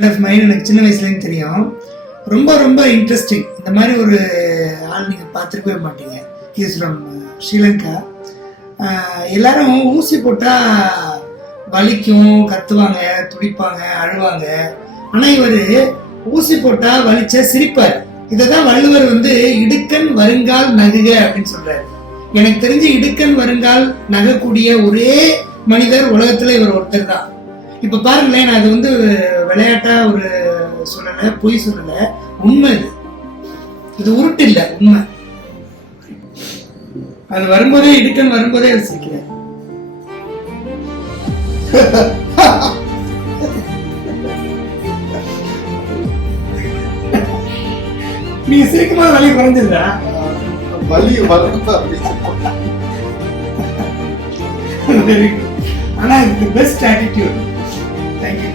எனக்கு சின்ன வயசுலேருந்து தெரியும். ரொம்ப ரொம்ப இன்ட்ரெஸ்டிங். இந்த மாதிரி ஒரு ஆள் நீங்கள் பார்த்துருக்கவே மாட்டீங்க. Is from Sri Lanka. எல்லாரும் ஊசி போட்டால் வலிக்கும், கத்துவாங்க, துடிப்பாங்க, அழுவாங்க. ஆனால் இவர் ஊசி போட்டால் வலிச்ச சிரிப்பார். இதை தான் வள்ளுவர் இடுக்கண் வருங்கால் நகுக அப்படின்னு சொல்றாரு. எனக்கு தெரிஞ்சு இடுக்கண் வருங்கால் நகக்கூடிய ஒரே மனிதர் உலகத்துல இவர் ஒருத்தர் தான். இப்ப பாருங்களேன், நான் அது விளையாட்டா ஒரு சொல்லல, பொய் சொல்லல, உண்மை. இது உருட்டு இல்ல, உண்மை. அது வரும்போதே இடுக்கன் வரும்போதே சிரிக்கிறேன். நீ சிரிக்கும்போது வலி குறைஞ்சிருந்தா? வலி வரும். ஆனா இது பெஸ்ட் ஆட்டிடியூட். தேங்க்யூ.